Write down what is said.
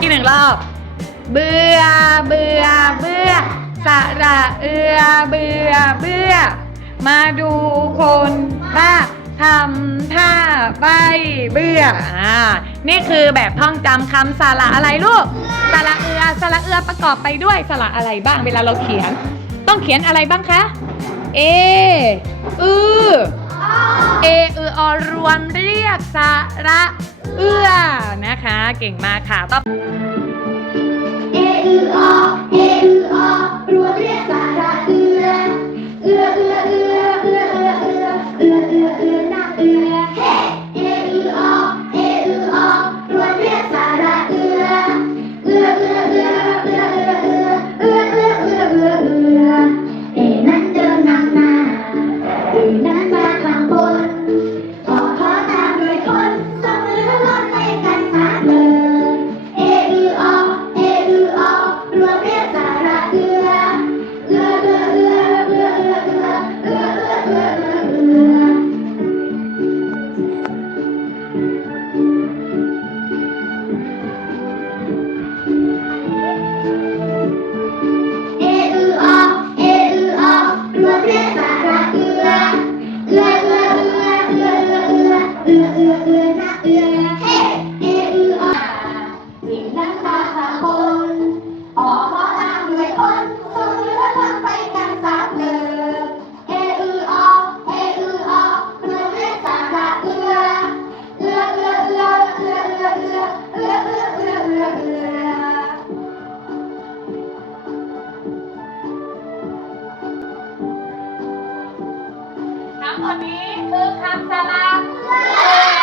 อีกหนึ่งรอบ เบื่อ เบื่อ เบื่อ สระเอือ เบื่อ เบื่อ มาดูคนบ้าทำท่าใบเบื่อ อ่า นี่คือแบบท่องจำคำสระอะไรลูก สระเอือ สระเอือประกอบไปด้วยสระอะไรบ้างเวลาเราเขียน ต้องเขียนอะไรบ้างคะ เอ อือ เอ อืออรวมเรียกสระ เอื้อนะคะ เก่งมากค่ะต่อ คนนี้คือคำสลับ